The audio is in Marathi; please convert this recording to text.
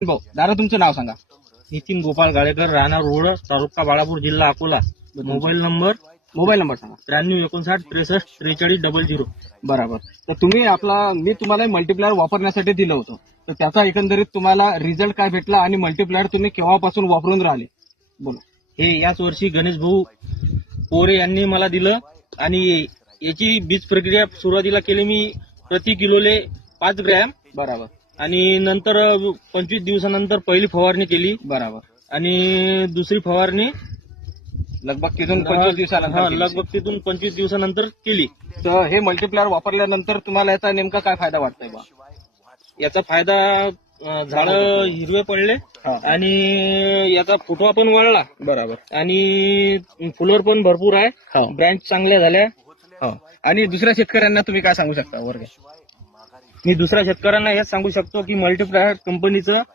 भाऊ दादा तुमचं नाव सांगा. नितीन गोपाळ गाळेकर, राहणार रोड, तालुका बाळापूर, जिल्हा Akola. Mobile number mobile number सांगा. 9359636300. बरोबर. तर मी तुम्हाला मल्टीप्लायर वापरण्यासाठी दिलं होतं, तर त्याचा एकंदरीत तुम्हाला रिझल्ट काय भेटला आणि मल्टीप्लायर तुम्ही केव्हापासून वापरून राहिले बोला. हे याच वर्षी गणेश भाऊ पोरे यांनी मला दिलं आणि याची बीज प्रक्रिया सुरुवातीला केली मी प्रति किलोले 5 ग्रॅम बरोबर आणि नंतर 25 दिवसानंतर पहिली फवारणी केली बरोबर. आणि दुसरी फवारणी लगभग तिथून 25 दिवसानंतर केली. लगभग तिथून 25 दिवसानंतर केली. तर हे मल्टीप्लायर वापरल्यानंतर तुम्हाला याचा नेमका काय फायदा वाटतोय बा? याचा फायदा झाडं हिरवे पडले हा. आणि याचा फुटवा पण वाढला बरोबर. आणि फुलर पण भरपूर आहे. हो. ब्रँच चांगल्या झाल्या. हो. आणि दुसऱ्या शेतकऱ्यांना तुम्ही काय सांगू शकता वर्ग? मी दुसऱ्या शेतकऱ्यांना हेच सांगू शकतो की मल्टीप्लायर कंपनीचं